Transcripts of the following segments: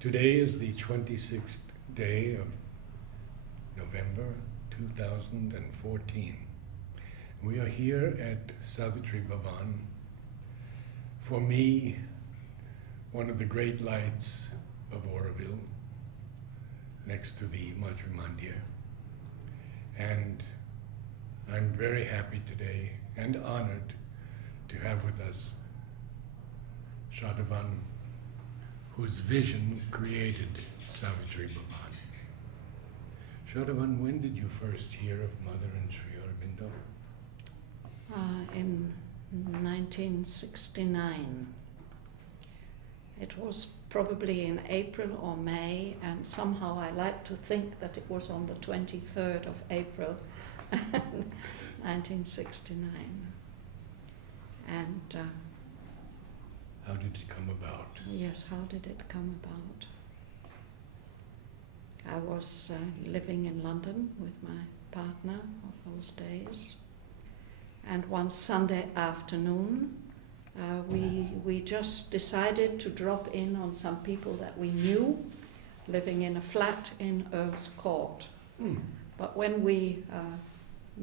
Today is the 26th day of November 2014. We are here at Savitri Bhavan. For me, one of the great lights of Aurobindo, next to the Madhuri Mandir. And I'm very happy today and honored to have with us Shraddhavan, whose vision created Savitri Bhavan. Shraddhavan, when did you first hear of Mother and Sri Aurobindo? In 1969. It was probably in April or May, and somehow I like to think that it was on the 23rd of April, 1969. And how did it come about? yes, how did it come about? I was living in London with my partner of those days, and one Sunday afternoon we just decided to drop in on some people that we knew living in a flat in Earl's Court. But when we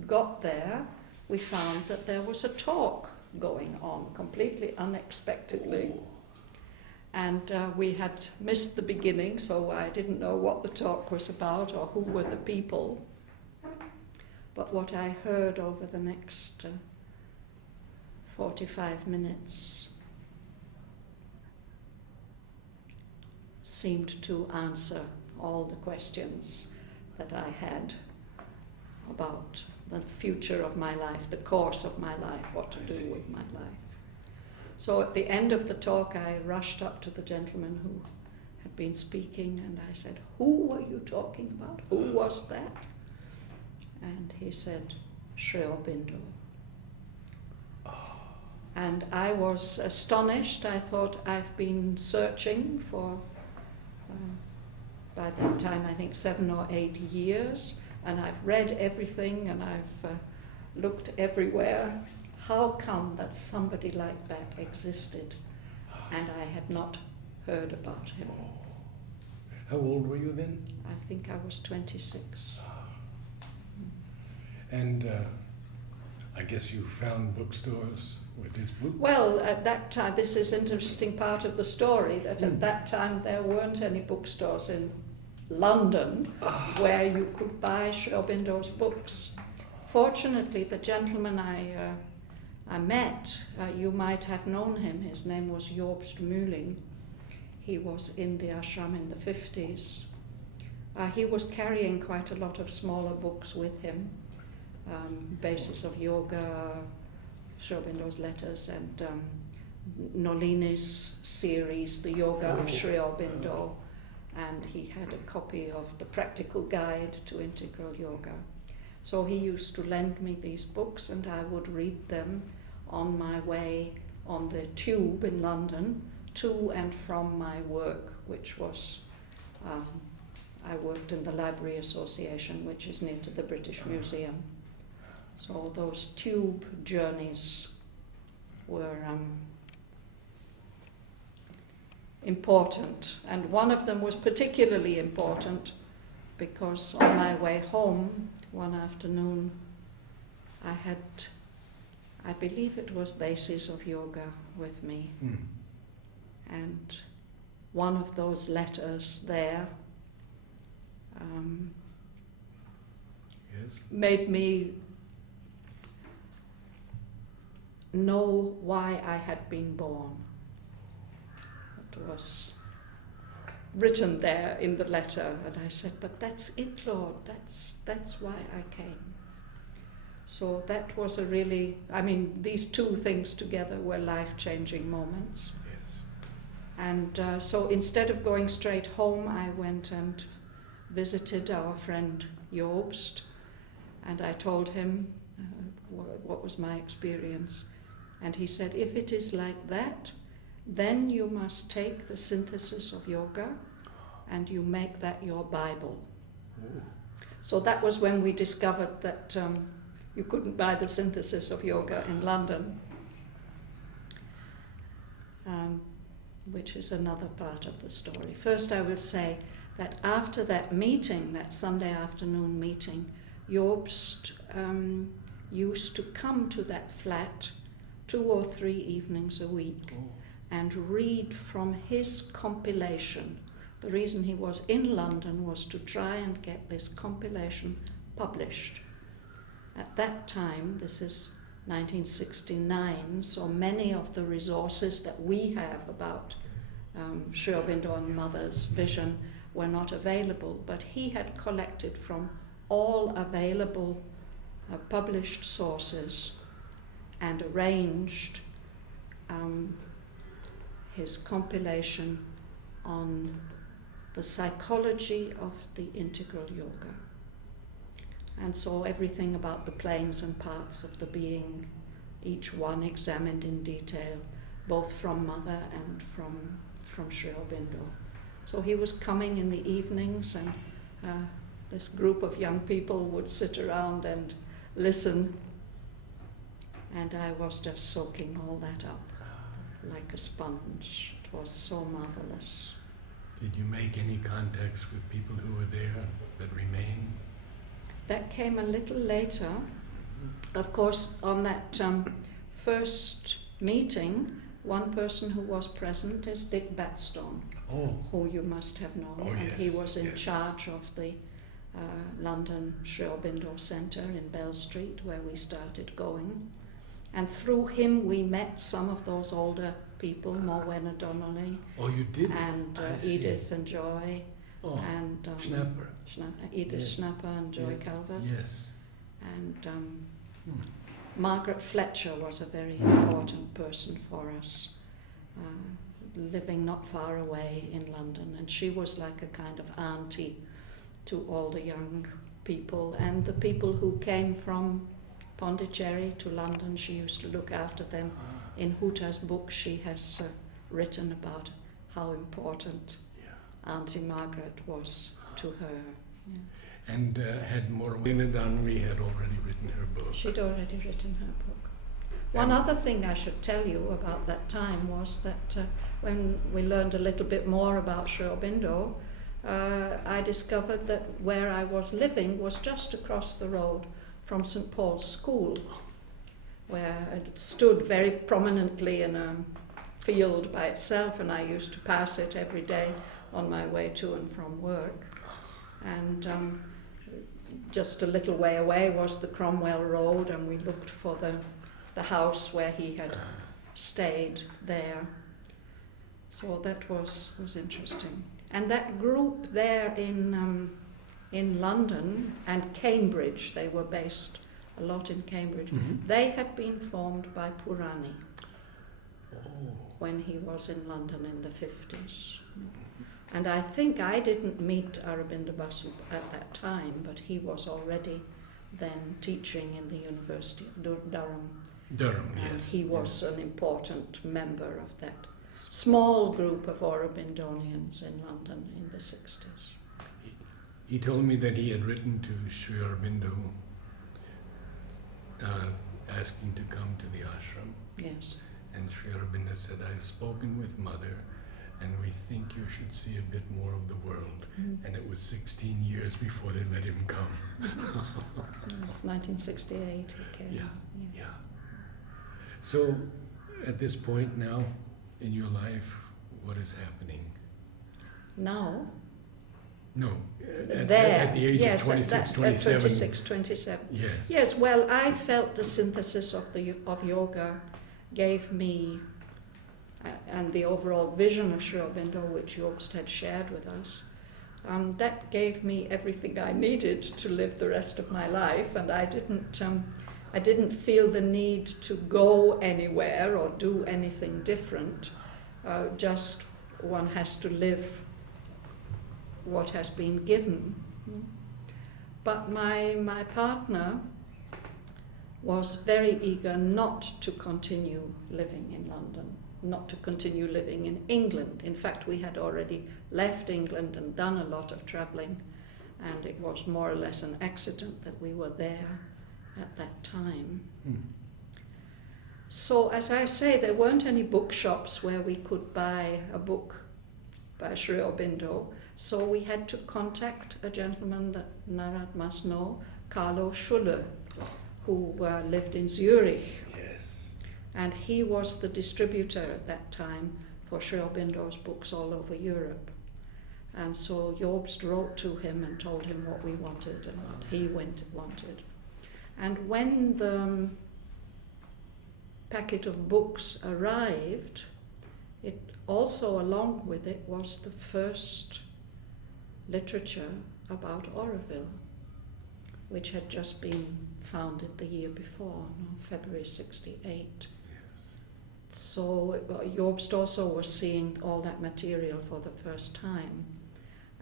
got there, we found that there was a talk going on completely unexpectedly. And we had missed the beginning, so I didn't know what the talk was about or who were the people. But what I heard over the next 45 minutes seemed to answer all the questions that I had about the future of my life, the course of my life, what to do with my life. So at the end of the talk, I rushed up to the gentleman who had been speaking, and I said, "Who were you talking about? Who was that?" And he said, "Sri Aurobindo." And I was astonished. I thought, I've been searching for, by that time, I think 7 or 8 years, and I've read everything and I've looked everywhere. How come that somebody like that existed and I had not heard about him? How old were you then? I think I was 26. And I guess you found bookstores with his book? Well, at that time, this is an interesting part of the story, that at that time there weren't any bookstores in London where you could buy Sri Aurobindo's books. Fortunately, the gentleman I met, you might have known him, his name was Jobst Mühling. He was in the ashram in the 50s. He was carrying quite a lot of smaller books with him, Basis of Yoga, Sri Aurobindo's letters, and Nolini's series, The Yoga of Sri Aurobindo, and he had a copy of the Practical Guide to Integral Yoga. So he used to lend me these books, and I would read them on my way on the tube in London to and from my work, which was, I worked in the Library Association, which is near to the British Museum. So those tube journeys were important, and one of them was particularly important because on my way home one afternoon I had, I believe it was Basis of Yoga with me, and one of those letters there made me know why I had been born. It was written there in the letter, and I said, "But that's it, Lord, that's why I came." So that was a really, I mean, these two things together were life-changing moments. Yes. And so instead of going straight home, I went and visited our friend Jobst, and I told him what was my experience. And he said, "If it is like that, then you must take the synthesis of yoga and you make that your Bible." So that was when we discovered that you couldn't buy the synthesis of yoga in London. which is another part of the story. First, I will say that after that meeting, that Sunday afternoon meeting, Jobst used to come to that flat 2 or 3 evenings a week and read from his compilation. The reason he was in London was to try and get this compilation published. At that time, this is 1969, so many of the resources that we have about Sri Aurobindo and Mother's vision were not available, but he had collected from all available published sources and arranged his compilation on the psychology of the integral yoga. And so everything about the planes and parts of the being, each one examined in detail, both from Mother and from Sri Aurobindo. So he was coming in the evenings, and this group of young people would sit around and listen, and I was just soaking all that up like a sponge. It was so marvelous. Did you make any contacts with people who were there that remain? That came a little later. Of course, on that first meeting, one person who was present is Dick Batstone, who you must have known. And he was in charge of the London Sri Aurobindo Centre in Bell Street, where we started going. And through him we met some of those older people, Morwenna Donnelly. Oh, you did? And Edith and Joy. And Schnapper. Edith Schnapper and Joy Calvert. Yes. And Margaret Fletcher was a very important person for us, living not far away in London. And she was like a kind of auntie to all the young people. And the people who came from Pondicherry to London, she used to look after them. In Huta's book, she has written about how important Auntie Margaret was to her. Yeah. And had Morwenna Donnelly had already written her book? She'd already written her book. One other thing I should tell you about that time was that when we learned a little bit more about Sri Aurobindo, I discovered that where I was living was just across the road from St. Paul's School, where it stood very prominently in a field by itself, and I used to pass it every day on my way to and from work. And just a little way away was the Cromwell Road, and we looked for the house where he had stayed there. So that was interesting. And that group there in London and Cambridge, they were based a lot in Cambridge, they had been formed by Purani when he was in London in the 50s. And I think I didn't meet Aurobindo Basu at that time, but he was already then teaching in the University of Durham. And he was an important member of that small group of Aurobindonians in London in the 60s. He told me that he had written to Sri Aurobindo asking to come to the ashram. Yes. And Sri Aurobindo said, I've spoken with Mother, and we think you should see a bit more of the world. And it was 16 years before they let him come. It's 1968 he came. Yeah. So, at this point now in your life, what is happening? Now? No, at the age of 26, 27. 26, 27. Yes. Yes, well, I felt the synthesis of yoga gave me, and the overall vision of Sri Aurobindo, which Jobst had shared with us, that gave me everything I needed to live the rest of my life, and I didn't feel the need to go anywhere or do anything different. Just one has to live what has been given. But my partner was very eager not to continue living in London, not to continue living in England. In fact, we had already left England and done a lot of travelling, and it was more or less an accident that we were there at that time. So, as I say, there weren't any bookshops where we could buy a book by Sri Aurobindo, so we had to contact a gentleman that Narad must know, Carlo Schuller, who lived in Zurich. Yes. And he was the distributor at that time for Sri Aurobindo's books all over Europe. And so Jobst wrote to him and told him what we wanted and what he wanted. And when the packet of books arrived, it also, along with it, was the first literature about Auroville, which had just been founded the year before, February 68. Yes. So Jobst also was seeing all that material for the first time.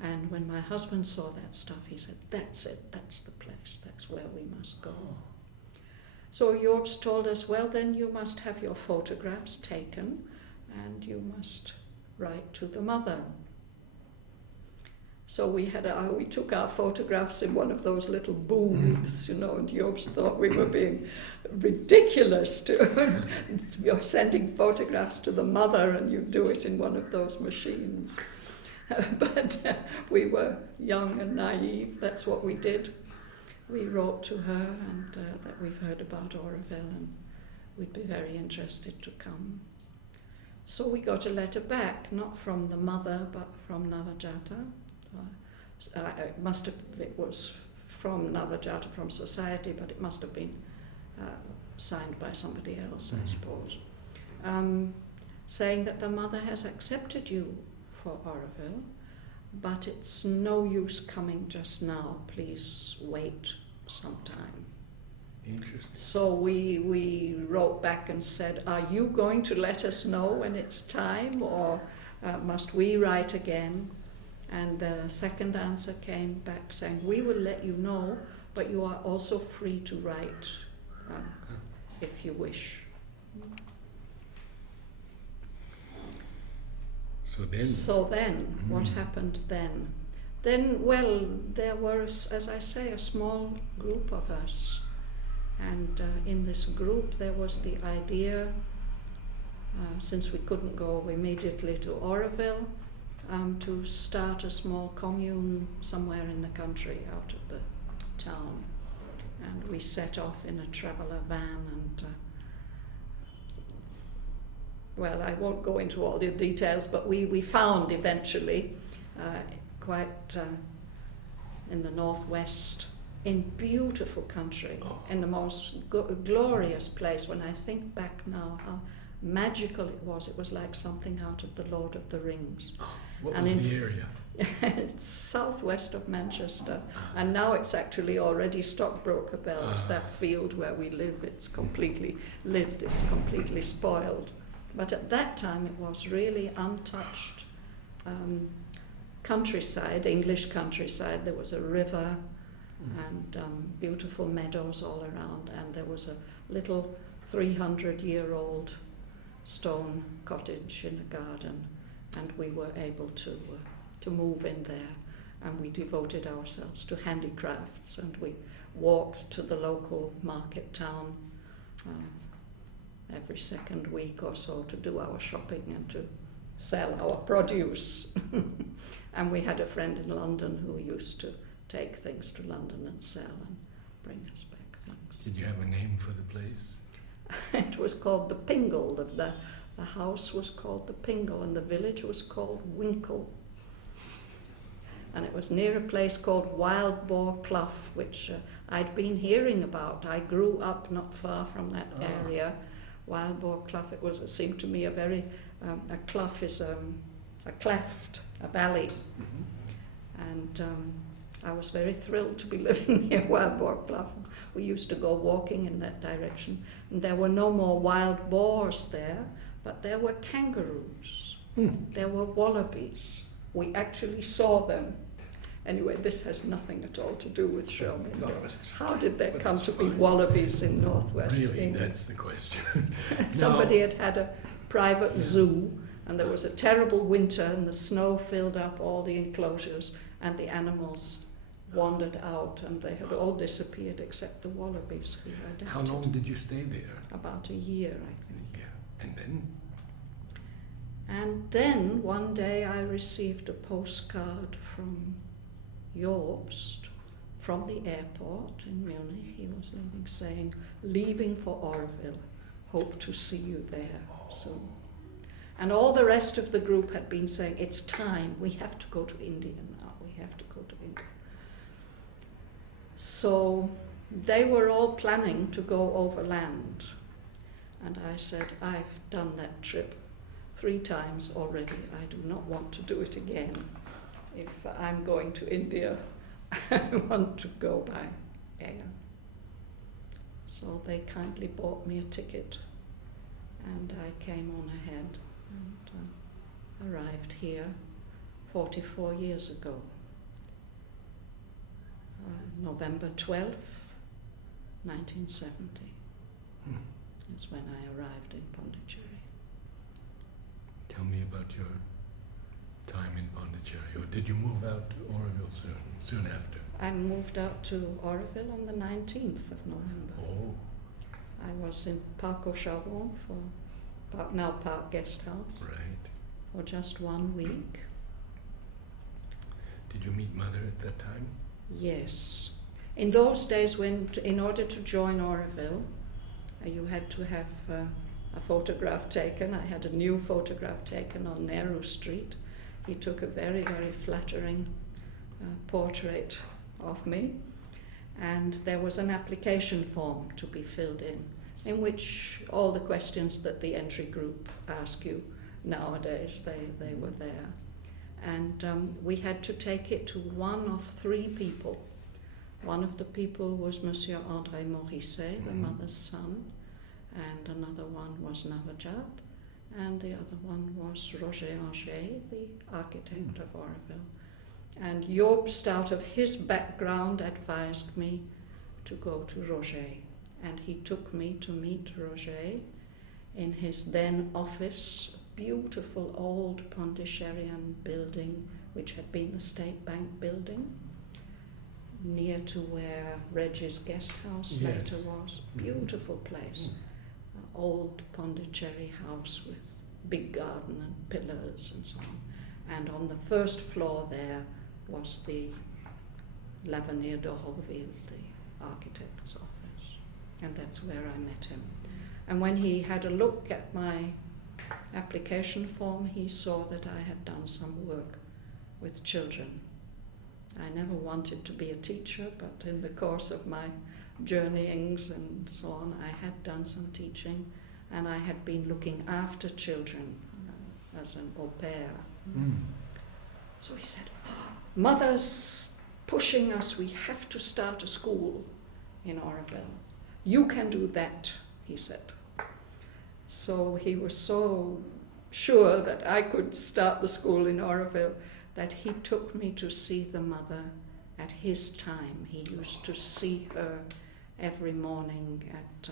And when my husband saw that stuff, he said, that's it, that's the place, that's where we must go. So Jobst told us, well, then you must have your photographs taken and you must write to the mother. So we took our photographs in one of those little booths, and Jobst thought we were being ridiculous. You're sending photographs to the mother and you do it in one of those machines. But we were young and naive, that's what we did. We wrote to her and that we've heard about Auroville and we'd be very interested to come. So we got a letter back, not from the mother, but from Navajata. It was from Navajata, from Society, but it must have been signed by somebody else, I suppose, saying that the mother has accepted you for Auroville, but it's no use coming just now. Please wait some time. Interesting. So we wrote back and said, are you going to let us know when it's time, or must we write again? And the second answer came back saying, we will let you know, but you are also free to write if you wish. So then, what happened then? Then, well, there was, as I say, a small group of us. And in this group there was the idea, since we couldn't go immediately to Auroville, to start a small commune somewhere in the country out of the town. And we set off in a traveller van and well, I won't go into all the details, but we found eventually quite in the northwest, in beautiful country, in the most glorious place. When I think back now how magical it was like something out of the Lord of the Rings. What was the area? It's southwest of Manchester, and now it's actually already Stockbroker Bells, that field where we live. It's completely lived, it's completely spoiled. But at that time it was really untouched countryside, English countryside. There was a river and beautiful meadows all around, and there was a little 300-year-old stone cottage in a garden, and we were able to move in there, and we devoted ourselves to handicrafts, and we walked to the local market town every second week or so to do our shopping and to sell our produce. And we had a friend in London who used to take things to London and sell and bring us back things. Did you have a name for the place? It was called the Pingle. The house was called the Pingle and the village was called Winkle. And it was near a place called Wild Boar Clough, which I'd been hearing about. I grew up not far from that area. Wild Boar Clough, it seemed to me a very, a clough is a cleft, a valley. And I was very thrilled to be living near Wild Boar Clough. We used to go walking in that direction. And there were no more wild boars there, but there were kangaroos. There were wallabies. We actually saw them. Anyway, this has nothing at all to do with Aurobindo. No, How did there come to be wallabies in northwest Really, England? that's the question. Somebody had a private zoo, and there was a terrible winter, and the snow filled up all the enclosures, and the animals wandered out, and they had all disappeared except the wallabies who adapted. How long did you stay there? About a year, I think. Yeah. And then? And then one day I received a postcard from Jobst from the airport in Munich. He was leaving, saying, "Leaving for Auroville. Hope to see you there soon." And all the rest of the group had been saying, "It's time, we have to go to India now, we have to go to India." So they were all planning to go overland. And I said, "I've done that trip 3 times already. I do not want to do it again. If I'm going to India, I want to go by air." So they kindly bought me a ticket, and I came on ahead and arrived here 44 years ago. November 12th, 1970 is when I arrived in Pondicherry. Tell me about your time in Pondicherry. Or did you move out to Auroville soon after? I moved out to Auroville on the 19th of November. Oh. I was in Parc au Charbon for now Park Guest House Right. for just 1 week. Did you meet Mother at that time? Yes. In those days, in order to join Auroville, you had to have a photograph taken. I had a new photograph taken on Nehru Street. He took a very, very flattering portrait of me. And there was an application form to be filled in which all the questions that the entry group ask you nowadays, they were there. And we had to take it to one of 3 people. One of the people was Monsieur André Morisset, the mother's son, and another one was Navajat, and the other one was Roger Anger, the architect of Auroville. And Jobst, out of his background, advised me to go to Roger. And he took me to meet Roger in his then office, beautiful old Pondicherrian building, which had been the State Bank building, near to where Reggie's guest house later was. Beautiful place. Old Pondicherry house with big garden and pillars and so on. And on the first floor there was the L'Avenir de Roville, the architect's office. And that's where I met him. And when he had a look at my application form, he saw that I had done some work with children. I never wanted to be a teacher, but in the course of my journeyings and so on, I had done some teaching, and I had been looking after children as an au pair. So he said, "Mother's pushing us, we have to start a school in Auroville. You can do that," he said. So he was so sure that I could start the school in Auroville that he took me to see the mother at his time. He used to see her every morning at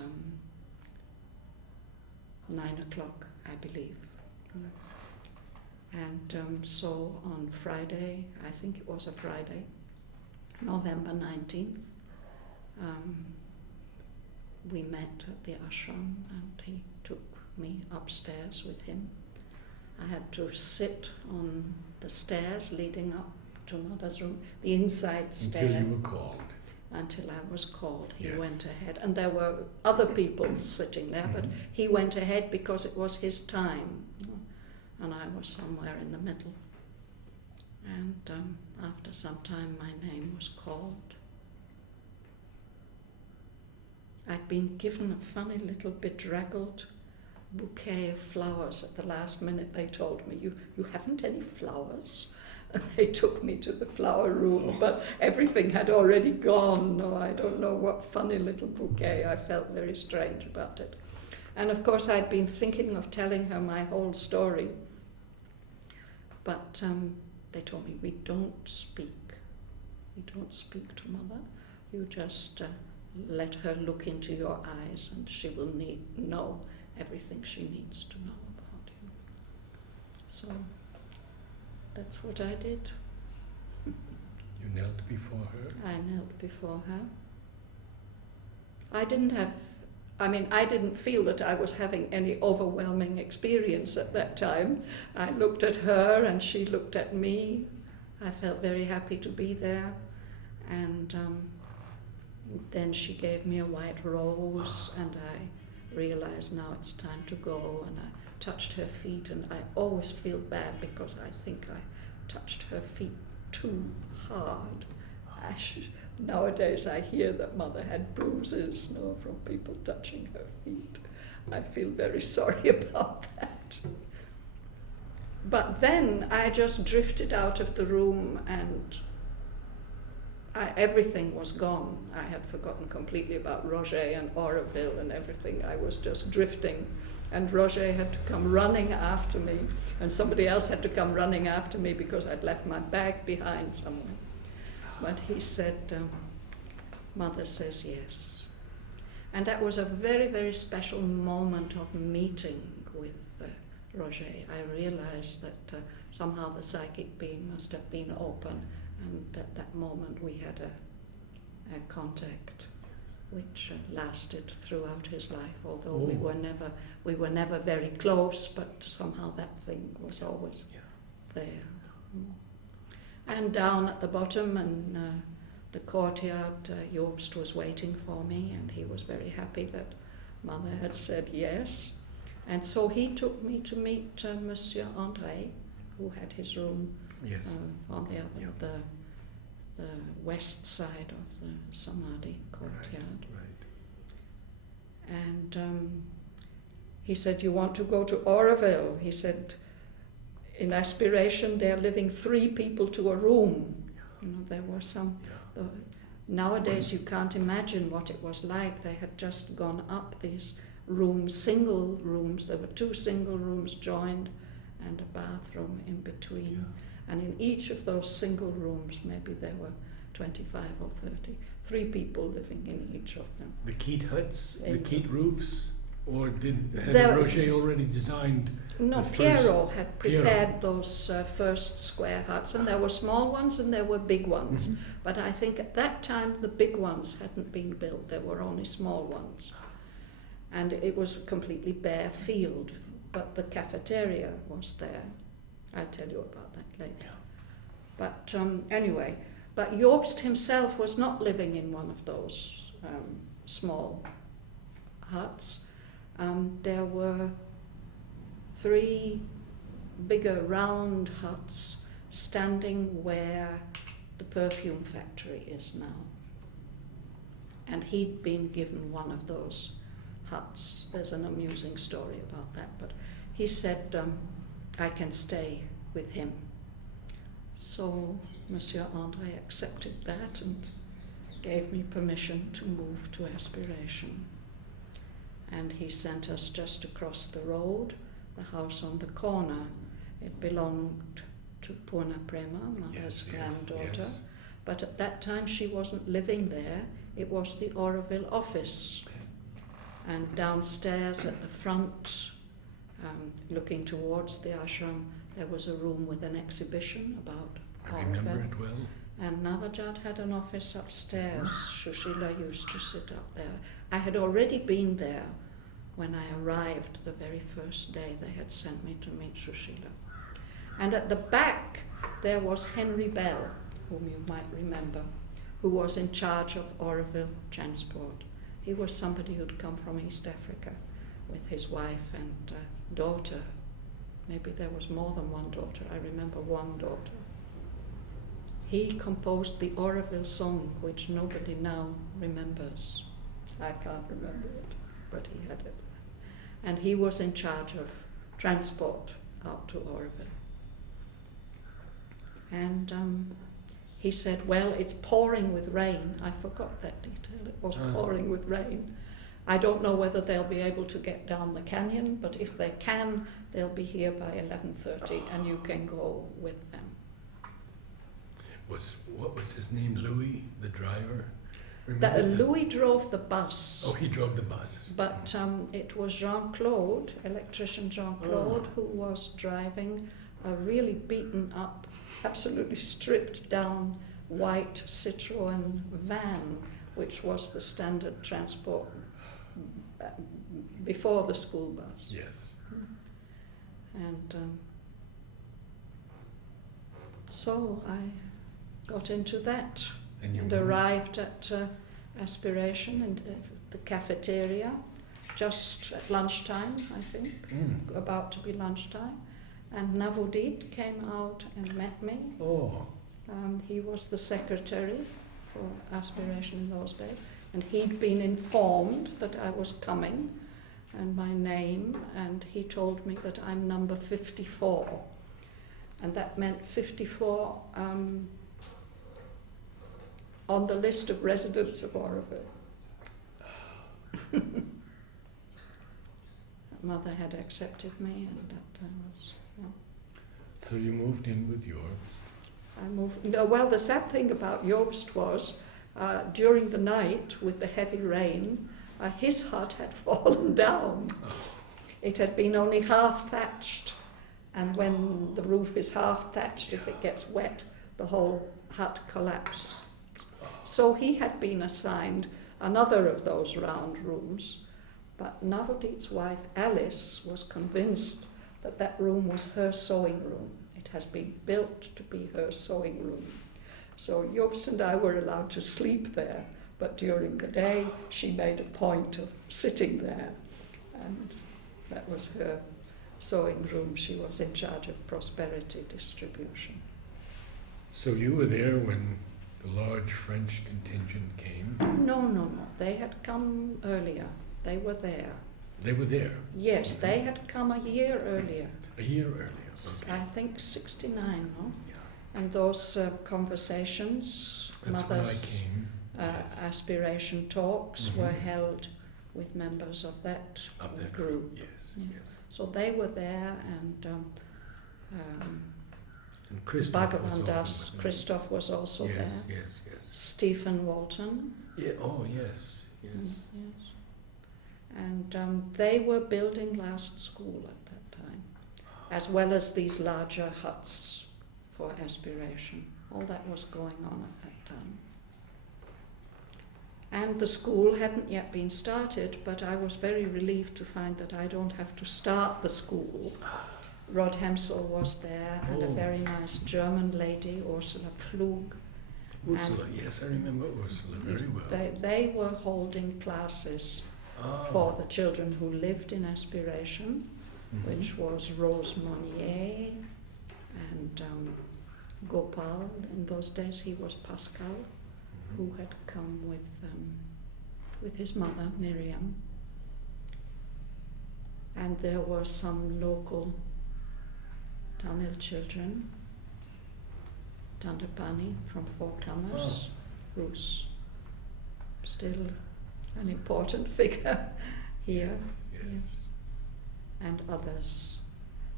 9 o'clock, I believe. And so on Friday, I think it was a Friday, November 19th, we met at the ashram, and he took me upstairs with him. I had to sit on the stairs leading up to Mother's room, the inside stair. Until you were called. Until I was called. He Yes. went ahead. And there were other people sitting there, but he went ahead because it was his time. And I was somewhere in the middle. And after some time, my name was called. I'd been given a funny little bedraggled bouquet of flowers at the last minute. They told me, you haven't any flowers? And they took me to the flower room, but everything had already gone. No, I don't know what funny little bouquet. I felt very strange about it. And of course, I'd been thinking of telling her my whole story. But they told me, we don't speak. We don't speak to Mother. You just let her look into your eyes, and she will know everything she needs to know about you. So that's what I did. You knelt before her? I knelt before her. I didn't feel that I was having any overwhelming experience at that time. I looked at her and she looked at me. I felt very happy to be there. And then she gave me a white rose and I realized now it's time to go, and I touched her feet, and I always feel bad because I think I touched her feet too hard. Nowadays I hear that Mother had bruises, from people touching her feet. I feel very sorry about that. But then I just drifted out of the room and everything was gone. I had forgotten completely about Roger and Aurobindo and everything. I was just drifting. And Roger had to come running after me, and somebody else had to come running after me because I'd left my bag behind somewhere. But he said, Mother says yes. And that was a very, very special moment of meeting with Roger. I realized that somehow the psychic being must have been open, and at that moment we had a contact which lasted throughout his life, although we were never very close, but somehow that thing was always there. And down at the bottom in the courtyard, Jobst was waiting for me, and he was very happy that Mother had said yes. And so he took me to meet Monsieur André, who had his room on the west side of the Samadhi courtyard. Right. And he said, you want to go to Aurobindo? He said, in aspiration they're living 3 people to a room. There were some... Nowadays you can't imagine what it was like. They had just gone up these rooms, single rooms. There were 2 single rooms joined and a bathroom in between. Yeah. And in each of those single rooms, maybe there were 25 or 30, 3 people living in each of them. The Keat huts, the Keat roofs, or had Roger already designed? No, Pierrot had prepared those first square huts, and there were small ones and there were big ones. Mm-hmm. But I think at that time the big ones hadn't been built, there were only small ones. And it was a completely bare field, but the cafeteria was there. I'll tell you about that later. Yeah. But anyway, but Jobst himself was not living in one of those small huts. There were 3 bigger round huts standing where the perfume factory is now. And he'd been given one of those huts. There's an amusing story about that, but he said, I can stay with him. So Monsieur André accepted that and gave me permission to move to aspiration. And he sent us just across the road, the house on the corner. It belonged to Purna Prema, Mother's granddaughter. Yes. But at that time she wasn't living there. It was the Aurobindo office. And downstairs at the front, looking towards the ashram, there was a room with an exhibition about Aurobindo. I remember it well. And Navajat had an office upstairs. Shushila used to sit up there. I had already been there when I arrived the very first day. They had sent me to meet Shushila. And at the back there was Henry Bell, whom you might remember, who was in charge of Aurobindo transport. He was somebody who'd come from East Africa with his wife and daughter. Maybe there was more than one daughter. I remember one daughter. He composed the Aurobindo song, which nobody now remembers. I can't remember it, but he had it. And he was in charge of transport out to Aurobindo. And he said, well, it's pouring with rain. I forgot that detail. It was pouring with rain. I don't know whether they'll be able to get down the canyon, but if they can, they'll be here by 11:30, and you can go with them. What was his name? Louis, the driver? Louis drove the bus. Oh, he drove the bus. But it was Jean-Claude, electrician Jean-Claude, who was driving a really beaten up, absolutely stripped down white Citroën van, which was the standard transport before the school bus. Yes. And so I got into that and arrived at Aspiration and the cafeteria just at lunchtime, I think, about to be lunchtime. And Navodit came out and met me. Oh. He was the secretary for Aspiration in those days, and he'd been informed that I was coming and my name, and he told me that I'm number 54, and that meant 54 on the list of residents of Aurobindo. Mother had accepted me, and that was. So you moved in with yours? I moved. No, well, the sad thing about Joost was, during the night with the heavy rain, his hut had fallen down. It had been only half thatched, and when the roof is half thatched, if it gets wet, the whole hut collapses. So he had been assigned another of those round rooms, but Navodit's wife Alice was convinced that that room was her sewing room. It has been built to be her sewing room. So Joost and I were allowed to sleep there, but during the day she made a point of sitting there, and that was her sewing room. She was in charge of prosperity distribution. So you were there when the large French contingent came? No. They had come earlier. They were there. They were there? Yes, they had come a year earlier. A year earlier, okay. I think 69, no? Yeah. And those conversations, That's Mother's when I came. Yes. Aspiration talks were held with members of that group. Yes, Yeah. yes. So they were there, and Christoph was Bhavan also Christoph was also yes, there. Yes. Stephen Walton. Yeah. Oh, yes. Yes. And they were building last school at that time, as well as these larger huts for Aspiration. All that was going on at that time. And the school hadn't yet been started, but I was very relieved to find that I don't have to start the school. Rod Hemsel was there, and a very nice German lady, Ursula Pflug. Ursula, yes, I remember Ursula very well. They were holding classes for the children who lived in Aspiration, which was Rose Monnier and Gopal. In those days he was Pascal, who had come with his mother, Miriam. And there were some local Tamil children, Tandapani from Four Comers, who's still an important figure here, Yes. and others.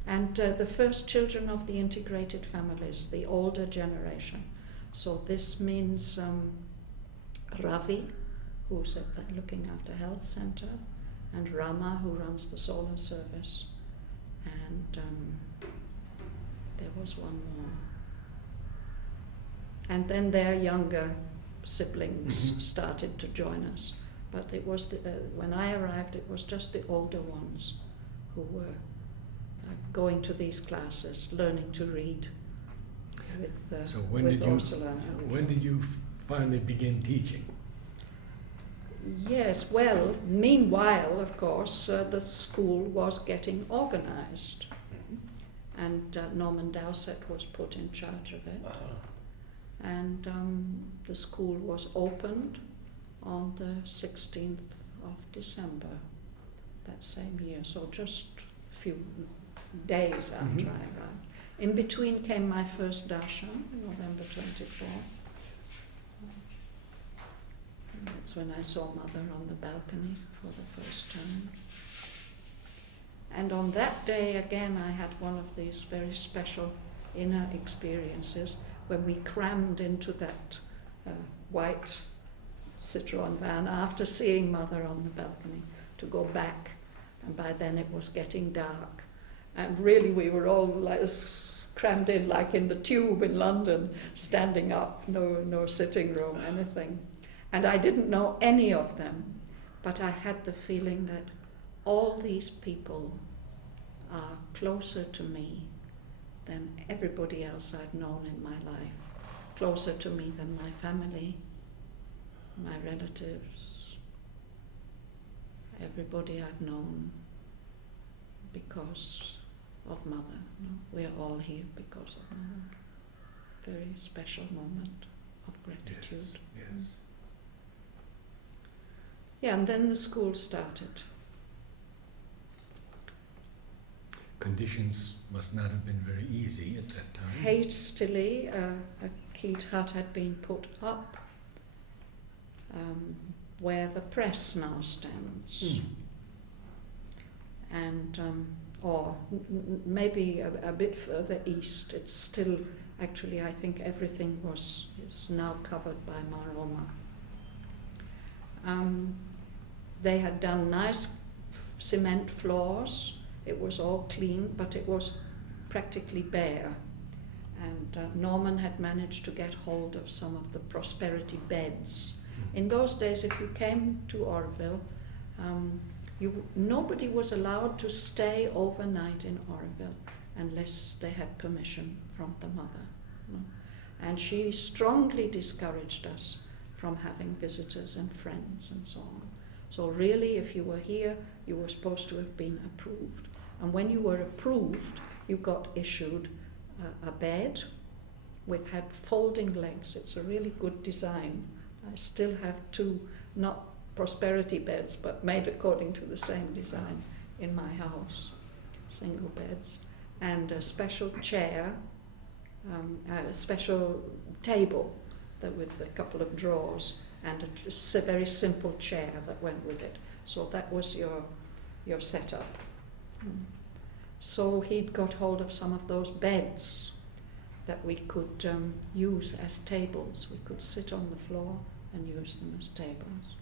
And the first children of the integrated families, the older generation. So this means Ravi, who's at the Looking After Health Center, and Rama, who runs the solar service, and there was one more. And then their younger siblings started to join us. But it was when I arrived, it was just the older ones who were going to these classes, learning to read with So when Ursula. When did you finally begin teaching? Yes, well, meanwhile, of course, the school was getting organized, and Norman Dowsett was put in charge of it. And the school was opened on the 16th of December that same year, so just a few days after I arrived. In between came my first darshan, November 24. And that's when I saw Mother on the balcony for the first time. And on that day again I had one of these very special inner experiences when we crammed into that white Citroën van after seeing Mother on the balcony to go back, and by then it was getting dark, And really we were all like crammed in like in the tube in London, standing up, no sitting room, anything. And I didn't know any of them, but I had the feeling that all these people are closer to me than everybody else I've known in my life, closer to me than my family, my relatives, everybody I've known because of Mother. We're all here because of Mother. Very special moment of gratitude. Yes. Yeah, and then the school started. Conditions must not have been very easy at that time. Hastily, a peat hut had been put up where the press now stands. And or maybe a bit further east. It's still, actually, I think everything is now covered by maroma. They had done nice cement floors. It was all clean, but it was practically bare. And Norman had managed to get hold of some of the prosperity beds. In those days, if you came to Auroville, nobody was allowed to stay overnight in Auroville unless they had permission from the mother. And she strongly discouraged us from having visitors and friends and so on. So really, if you were here, you were supposed to have been approved. And when you were approved, you got issued a bed with had folding legs. It's a really good design. I still have two, not prosperity beds, but made according to the same design in my house, single beds, and a special chair, a special table with a couple of drawers, and a very simple chair that went with it. So that was your setup. So he'd got hold of some of those beds that we could use as tables. We could sit on the floor and use them as tables.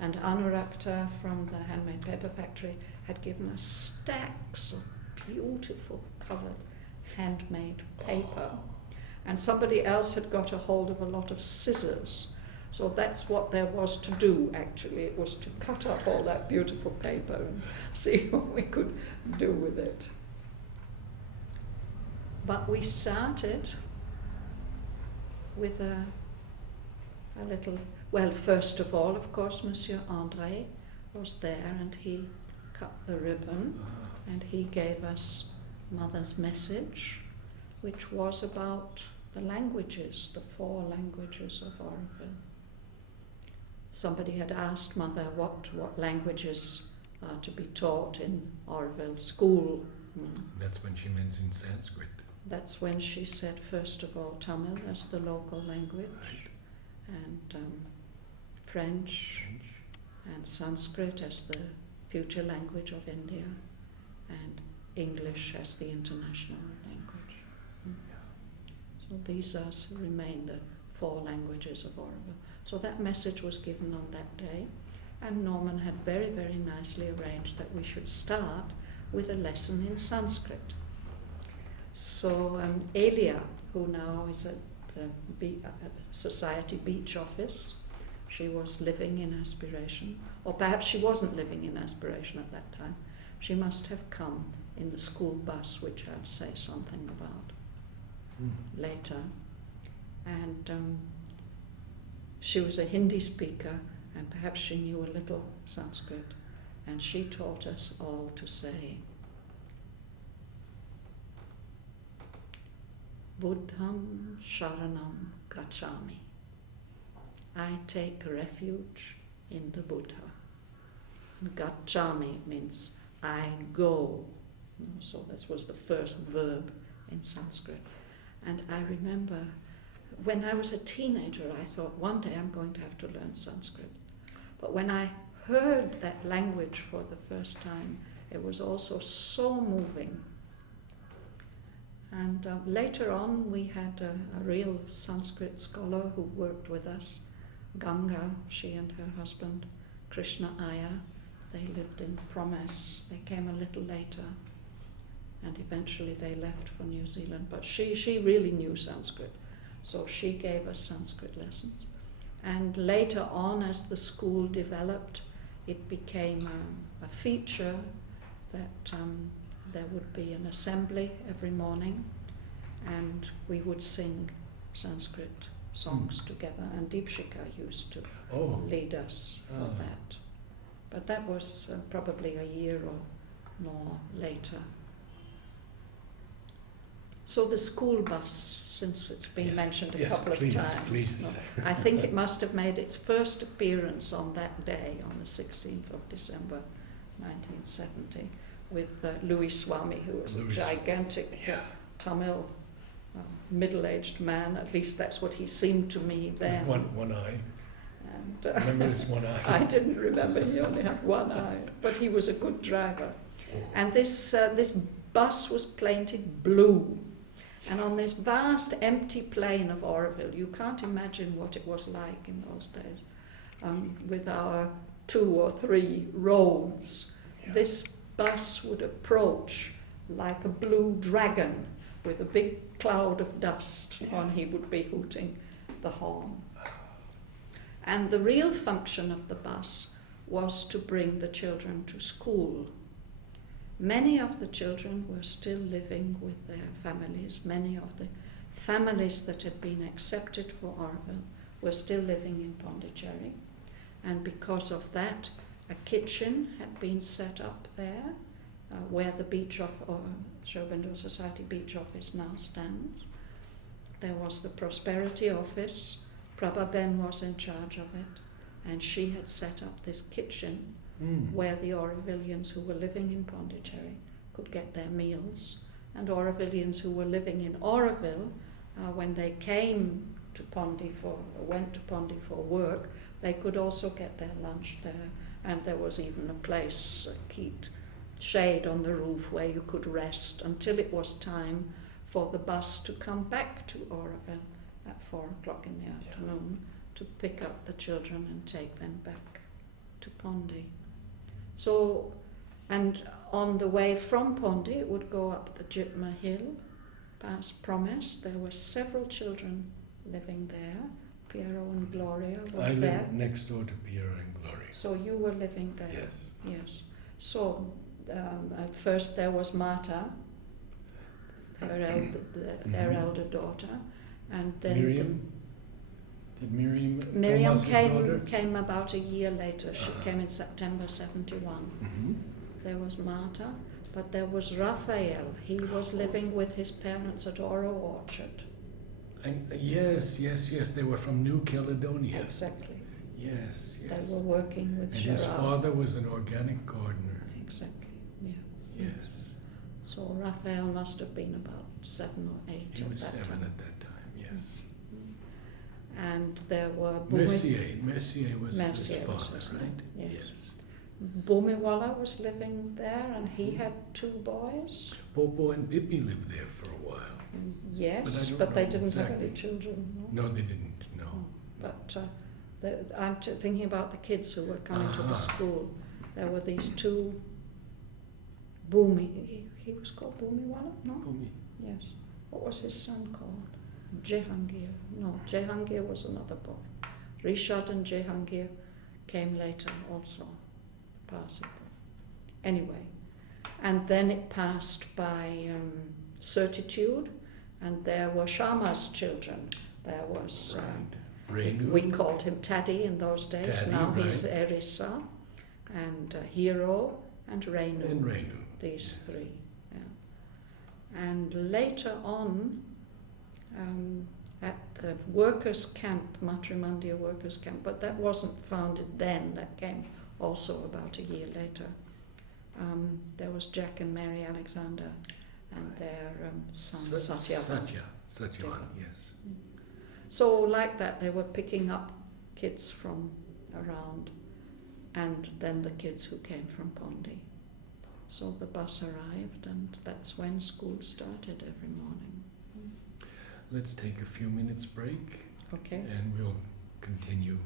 And Anurakta from the Handmade Paper Factory had given us stacks of beautiful coloured handmade paper. And somebody else had got a hold of a lot of scissors. So that's what there was to do, actually. It was to cut up all that beautiful paper and see what we could do with it. But we started with a little... Well, first of all, of course, Monsieur André was there, and he cut the ribbon, and he gave us Mother's message, which was about the languages, the 4 languages of Auroville. Somebody had asked Mother what languages are to be taught in Auroville school. That's when she mentioned Sanskrit. That's when she said, first of all, Tamil as the local language, and French, and Sanskrit as the future language of India, and English as the international language. So these remain the 4 languages of Auroville. So that message was given on that day, and Norman had very, very nicely arranged that we should start with a lesson in Sanskrit. So Elia, who now is at the Society Beach office, she was living in Aspiration, or perhaps she wasn't living in Aspiration at that time. She must have come in the school bus, which I'll say something about later. And she was a Hindi speaker, and perhaps she knew a little Sanskrit, and she taught us all to say, Buddham Sharanam Gacchami. I take refuge in the Buddha. Gacchami means I go. So this was the first verb in Sanskrit. And I remember when I was a teenager, I thought one day I'm going to have to learn Sanskrit. But when I heard that language for the first time, it was also so moving. And later on, we had a real Sanskrit scholar who worked with us, Ganga, she and her husband, Krishna Iyer. They lived in Promes. They came a little later. and eventually they left for New Zealand. But she really knew Sanskrit, so she gave us Sanskrit lessons. And later on, as the school developed, it became a feature that there would be an assembly every morning, and we would sing Sanskrit songs together, and Deepshika used to lead us for that. But that was probably a year or more later. So the school bus, since it's been mentioned a couple of times, please. I think it must have made its first appearance on that day, on the 16th of December 1970, with Louis Swami, who was a gigantic Tamil middle-aged man. At least that's what he seemed to me then. With one eye. And, remember his one eye? I didn't remember, he only had one eye, but he was a good driver. And this bus was painted blue. And on this vast empty plain of Auroville, you can't imagine what it was like in those days, with our 2 or 3 roads. Yeah. This bus would approach like a blue dragon with a big cloud of dust on. He would be hooting the horn. And the real function of the bus was to bring the children to school. Many of the children were still living with their families. Many of the families that had been accepted for Auroville were still living in Pondicherry. And because of that, a kitchen had been set up there, where the Aurobindo Society beach office now stands. There was the prosperity office. Prabhaben was in charge of it, and she had set up this kitchen where the Aurovillians who were living in Pondicherry could get their meals, and Aurovillians who were living in Auroville, when they went to Pondi for work, they could also get their lunch there, and there was even a place, a keet, shade on the roof where you could rest until it was time for the bus to come back to Auroville at 4 o'clock in the afternoon to pick up the children and take them back to Pondi. So, and on the way from Pondi, it would go up the Jitma Hill, past Promise. There were several children living there. Piero and Gloria were I there. lived next door to Piero and Gloria. So you were living there? Yes. Yes. So at first there was Marta, their elder daughter, and then Miriam? Did Miriam came about a year later. She came in September 71. Mm-hmm. There was Marta, but there was Raphael. He was living with his parents at Oro Orchard. Yes. They were from New Caledonia. Exactly. Yes. They were working with His father was an organic gardener. Exactly, yeah. Yes. So Raphael must have been about 7 or 8 He was at that 7 time. at that time, yes. And there were... Mercier was his father, right? Yes. Bhumiwala was living there, and he had 2 boys. Popo and Pippi lived there for a while. Yes, but they didn't have any children. No, they didn't, no. But I'm thinking about the kids who were coming to the school. There were these 2 Bhumi. He was called Bhumiwala? No? Bhumi. Yes. What was his son called? Jehangir. No, Jehangir was another boy. Rishad and Jehangir came later also, passable. Anyway, and then it passed by Certitude, and there were Sharma's children. There was... Renu. We called him Taddy in those days. Taddy, now he's Erisa, and Hero, and Renu. And Renu. These 3. Yeah. And later on, at the workers' camp, Matrimandia workers' camp, but that wasn't founded then, that came also about a year later. There was Jack and Mary Alexander and their son Satyavan, yes. So like that, they were picking up kids from around, and then the kids who came from Pondi. So the bus arrived, and that's when school started every morning. Let's take a few minutes break. Okay. And we'll continue